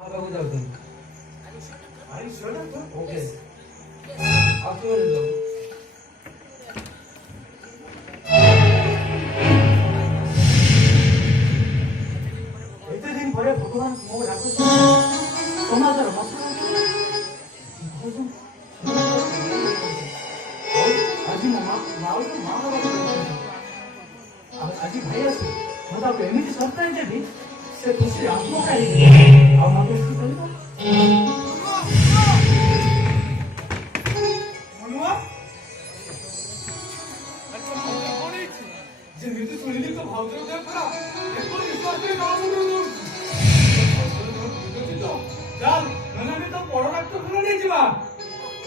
How about without them? Are you sure of that? Okay. After all, ଏତେ ଦିନ ପରେ ଭଗବାନ ମୋ ଡାକୁଛନ୍ତି ସମାଜର ଆଜି ମୋ ମା ଆଜି ଭାଇ ଆସୁ ମୁଁ ତାକୁ ଏମିତି ସରପ୍ରାଇଜ ଦେବି ସେ ଖୁସି ଆତ୍ମକାରୀ ଆଉ ମା ଖୁସି କରିବ ଯେମିତି ଶୁଣିଲି ତ ଭାଉଜର ଦେହ ଖରାପ ଏପରି ବିଶ୍ୱାସରେ କାମ କରୁଛୁ ଚାଲ ନହେଲେ ତ ବଡ଼ ଡାକ୍ତରଖାନା ନେଇଯିବା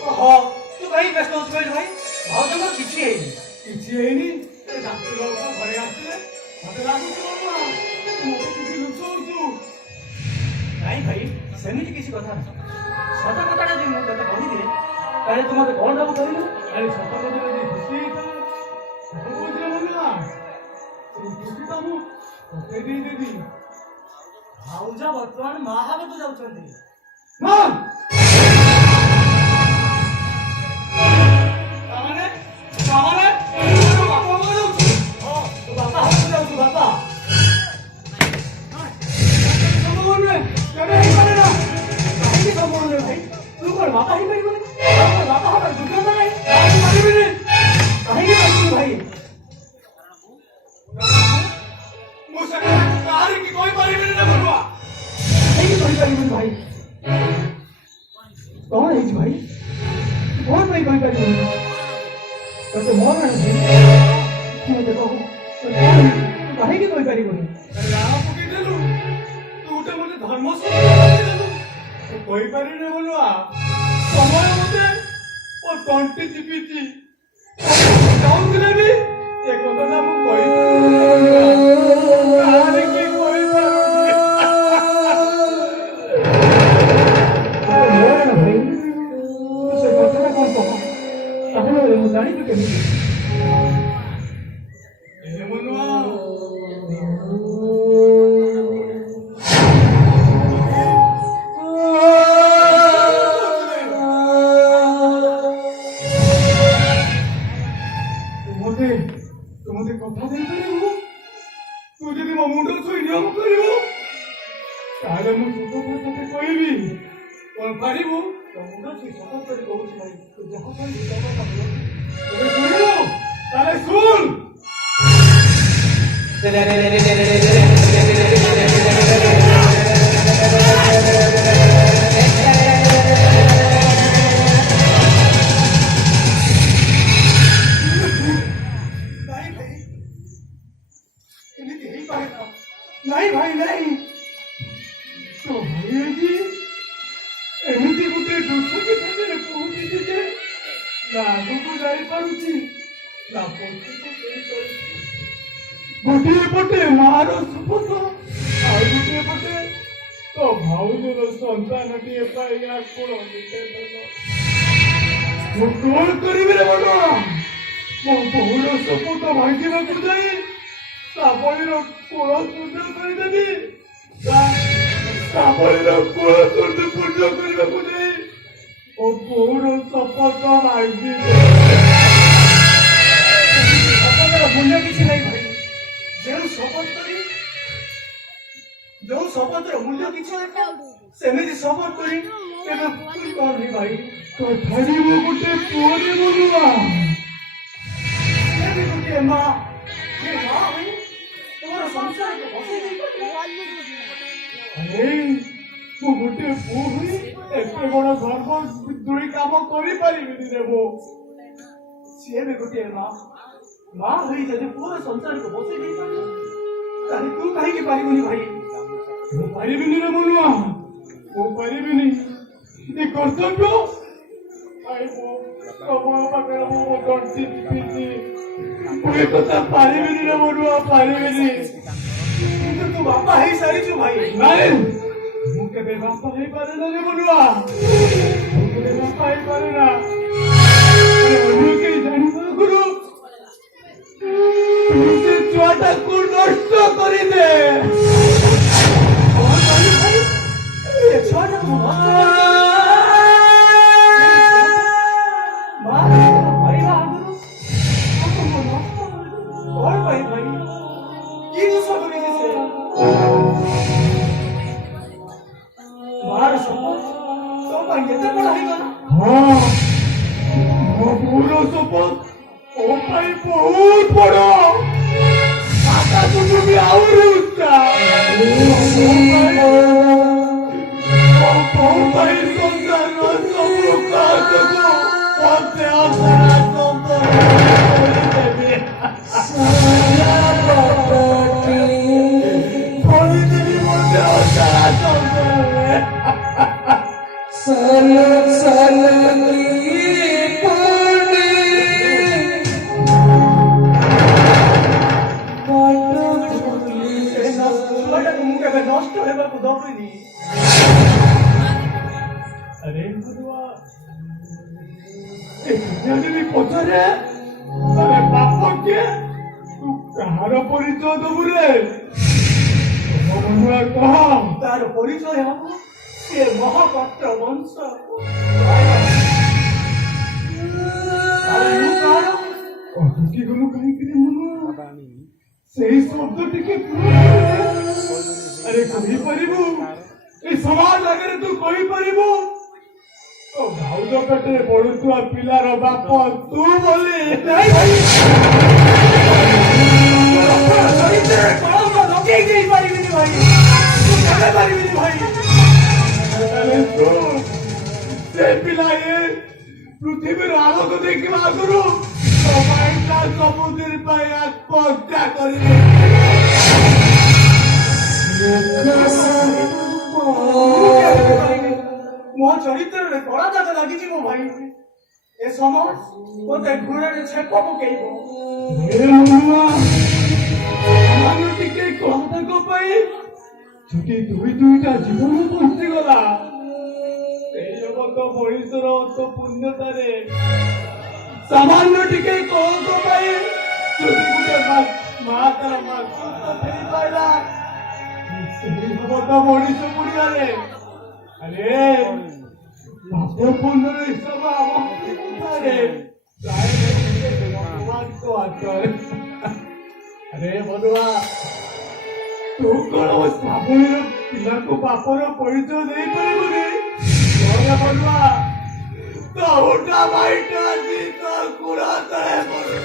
ଓହୋ ତୁ କାହିଁ ବ୍ୟସ୍ତ ହଉଛୁ କହିଲୁ ଭାଇ ଭାଉଜଙ୍କର କିଛି ହେଇନି। କିଛି ହେଇନି ଏ ଡାକ୍ତର ବାବୁ ଘରେ ଆସିଲେ ମତେ ଲାଗୁଛି ବାବା ମୋତେ କିଛି ଲୁଚଉଛୁ ନାଇଁ ଭାଇ ସେମିତି କିଛି କଥା ନାହିଁ ସତ କଥାଟା ଯଦି ମୁଁ ତତେ କହିଦିଏ ତାହେଲେ ତୁ ମତେ କଣ ଦବୁ କହିଲୁ? ଆରେ ସତ କଥା ଯଦି ଖୁସି ହେଇଥାନ୍ତା ସତ କହୁଥିଲେ ମନା ସେଇ ଖୁସିଟା ମୁଁ ତତେ ଦେଇଦେବି ଭାଉଜ ବର୍ତ୍ତମାନ ମା ହେବାକୁ ଯାଉଛନ୍ତି। ମା ତାମାନେ ତାମାନେ ତୋ ବାପା ହେବାକୁ ଯାଉଛୁ ହଁ ତୁ ବାପା ହେବାକୁ ଯାଉଛୁ ବାପା। ସମ୍ଭବ ନୁହେଁ କେବେ ହେଇପାରେ ନା କାହିଁକି ସମ୍ଭବ ନୁହେଁ ଭାଇ ତୁ କଣ ବାପା ହେଇପାରିବୁନି? ତୋର ବାପା ହେବାର ଯୋଗ୍ୟତା ନାହିଁ। କାହିଁକି ପାରିବିନି କାହିଁକି ପାରିବୁନି ଭାଇ? ମୁଁ ସେଟା କାହାରିକି କହିପାରିବିନି ରେ ବରୁଆ କାହିଁକି କହିପାରିବୁନି ଭାଇ? କଣ ହେଇଛି ଭାଇ? କଣ ପାଇଁ କହିପାରିବୁନି? ତତେ ମୋର ମତେ କହୁ ତୁ କାହିଁକି କହିପାରିବୁନି? ରାଣ ପକେଇଦେଲୁ ତୁ ଗୋଟେ ମୋତେ ଧର୍ମସଭା ପକେଇଦେଲୁ ମୁଁ କହିପାରିବିନି ବଲୁଆ ସମୟ ମତେ ମୋ ତଣ୍ଟି ଚିପିଛି ଚାହୁଁଥିଲେ ବି ଏ କଥାଟା ମୁଁ କହିପାରିବିନି କାହାରିକି କହିପାରୁନି ଭାଇ ସେ କଥାଟା କଣ କହ ତାହେଲେ ମୁଁ ଜାଣିବି କେମିତି? ଏ ମନୁଆ ତୁ ମତେ କଥା ଦେଇପାରିବୁ ତୁ ଯଦି ମୋ ମୁଣ୍ଡ ଛୁଇଁ ନିୟମ କରିବୁ ତାହେଲେ ମୁଁ ତୋ କଥା ତତେ କହିବି କଣ ପାରିବୁ ତୋ ମୁଣ୍ଡ ଛୁଇଁ ସତତ କରି କହୁଛି ଭାଇ ତୁ ଯାହା କହିବି ତା କଥା ତତେ ଶୁଣିବୁ ତାହେଲେ ଶୁଣ ନାଇଁ ଭାଇ ଏମିତି ହେଇପାରେ ନା ନାଇଁ ଭାଇ ନାଇଁ ତୋ ଭାଇ ଆଜି ଏମିତି ଗୋଟେ ଦୁଃଖ କ୍ଷେତ୍ରରେ ପହଞ୍ଚିଛି ଯେ ନା ଆଗକୁ ଯାଇପାରୁଛି ନା ପଛକୁ ଯାଇପାରୁଛି ଗୋଟିଏ ପଟେ ମାର ସୁପଥ ଆଉ ଗୋଟିଏ ପଟେ ତୋ ଭାଉଜର ସନ୍ତାନଟିଏ ପାଇଁ ଆକୁଳ ମୁଁ କଣ କରିବି ରେ ବଡ ମୋ ବୋହୁର ଶପଥ ଭାଙ୍ଗିବାକୁ ଯାଇ ଶ୍ରାବଣୀର କୋଳ ପୂର୍ଣ୍ଣ କରିଦେବି ଶ୍ରାବଣୀର କୋଳ ପୂର୍ଣ୍ଣ କରିବାକୁ ଯାଇ ମୋ ବୋହୁର ଶପଥ ଭାଙ୍ଗି ଶପଥର ମୂଲ୍ୟ କିଛି ନାହିଁ ଭାଇ ଯେଉଁ ଶପଥର ମୂଲ୍ୟ କିଛି ନାହିଁ ସେମିତି ଶପଥ କରି କେବେ ଭୁଲ କରନି ଭାଇ। ତଥାପି ମୁଁ ଗୋଟେ ପୁଅରେ ବଲୁଆ ସେ ବି ଗୋଟିଏ ମା ଯେ ମା ହୋଇ ତମର ସଂସାରକୁ ବସେଇ ଦେଇପାରିବ। ଆରେ ମୁଁ ଗୋଟେ ପୁଅ ହୋଇ ଏତେ ବଡ ଗର୍ବ ଦୁଇ କାମ କରିପାରିବିନି ରେ ମୁଁ ସିଏ ବି ଗୋଟିଏ ମା ମା ହୋଇ ଯଦି ପୁଅର ସଂସାରକୁ ବସେଇ ଦେଇପାରିବ ତାହେଲେ ତୁ କାହିଁକି ପାରିବୁନି ଭାଇ? ମୁଁ ପାରିବିନି ରେ ବଲୁଆ ମୁଁ ପାରିବିନି ଏ କର୍ତ୍ତବ୍ୟ ପ୍ରବଳ ପାଖରେ ମୁଁ ମୋ ତଣ୍ଟି ଚିପିଛି ମୁଁ ଏ କଥା ପାରିବିନି ରେ ବଲୁଆ ପାରିବିନି କିନ୍ତୁ ତୁ ବାପା ହେଇସାରିଛୁ ଭାଇ। ନାଇଁ ମୁଁ କେବେ ବାପା ହେଇପାରେ ନା ରେ ବଲୁଆ ମୁଁ କେବେ ବାପା ହେଇପାରେ ନା ଅନ୍ୟ କେହି ଜାଣିବା ଆଗରୁ ତୁ ସେ ଛୁଆଟାକୁ ନଷ୍ଟ କରିଦେ କଣ କହିଲୁ ଭାଇ? ସଂସାରକୁ ନଷ୍ଟ ମା ପାଇବା ଆଗରୁ ଆପଣଙ୍କୁ ନଷ୍ଟ କଣ ପାଇଁ ଭାଇ କି ଦୋଷ କରିଛି ସେ ମାର ଶପଥ ତୋ ପାଇଁ ଏତେ ବଡ଼ ହେଇଗଲା ହଁ ମୋ ବୋଉର ଶପଥ ମୋ ପାଇଁ ବହୁତ ବଡ଼ ଆକାଶକୁ ବି ଆହୁରି ଉଚ୍ଚା ମୋ ବୋଉ ପାଇଁ ସଂସାରର ସବୁ କାଜକୁ ମତେ ଅସାରା କରିଦେବି କରିଦେବି ମତେ ଅସାରା ସଂସାରରେ ଛୁଆଟାକୁ ମୁଁ କେବେ ନଷ୍ଟ ହେବାକୁ ଦବିନି अरे गुरुआ ଯଦି ପଚାରେ ଆରେ ବାପ କିଏ ତୁ କାହାର ପରିଚୟ ଦବୁ ରେ ମନୁଆ କହ ତାର ପରିଚୟ ହବ ସେ ମହାପାତ୍ର ବଂଶ ଆଉ ମୁଁ କାହାର ଅଟକି ଗଲୁ କାହିଁକି ରେ ମନୁଆ ସେଇ ଶବ୍ଦ ଟିକେ ଆରେ କହିପାରିବୁ ଏ ସମାଜ ଆଗରେ ତୁ କହିପାରିବୁ ଓ ଭାଉଜ ପେଟରେ ବଢୁଥିବା ପିଲାର ବାପ ତୁ ବୋଲି ନାଇଁ ଭାଇ କଳଙ୍କ ଲଗେଇ ଦେଇ ପାରିବିନି ଭାଇ ତୁ କେବେ ପାରିବିନି ଭାଇ ଆରେ ତୁ ସେ ପିଲା ଏ ପୃଥିବୀର ଆଲୋକ ଦେଖିବା ଆଗରୁ ତୋ ପାଇଁଟା ସବୁଦିନ ପାଇଁ ଆତ୍ମହତ୍ୟା କରିବେ ମୋ ଚରିତ୍ରରେ କଳା ଦାଗ ଲାଗିଯିବ ଭାଇ ଏ ସମାଜ ମତେ ଘୃଣାରେ ଛେପ ପକେଇବ ଟିକେ କଳା ଦାଗ ପାଇଁ ଯଦି ଦୁଇଟା ଜୀବନ ବଞ୍ଚିଗଲା ସେଇ ଜଗତ ମଣିଷର ତ ପୁଣ୍ୟତାରେ ସାମାନ୍ୟ ଟିକେ କଳଙ୍କ ପାଇଁ ଯଦି ଗୋଟେ ମା ତାର ମାତୃତ୍ୱ ଫେରି ପାଇଲା ସେଇ ଜଗତ ମଣିଷ ପୁଣିଆରେ ଆରେ ବାପ ପୁଣ୍ୟର ହିସାବ ଆମ ହାତରେ ଭଗବାନଙ୍କ ହାତରେ ଆରେ ମଧୁଆ ତୁ କଣ ଶ୍ରାବଣୀର ପିଲାକୁ ବାପର ପରିଚୟ ଦେଇପାରିବୁନି ମଧୁଆ ତ ଉଠା ଭାଇଟା ଆଜି ତ କୁড়ା ତଳେ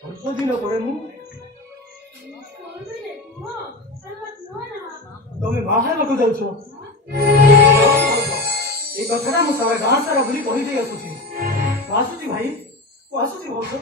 ଅଳ୍ପ ଦିନ ପରେ ମୁଁ ତମେ ବାହା ହେବାକୁ ଯାଉଛ এই কথাটা ମୁଁ ସାରା ଗାଁ ସାରା ବୁଲି କହିଦେଇ ଆସୁଛି ମୁଁ ଆସୁଛି ଭାଇ ମୁଁ ଆସୁଛି ଭକ୍ତ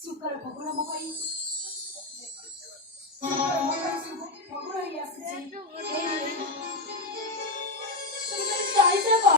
ଶୁକ୍ର ଫଗୁଣ ମୋ ପାଇଁ ଫଗୁଣ ହେଇ ଆସିଛି।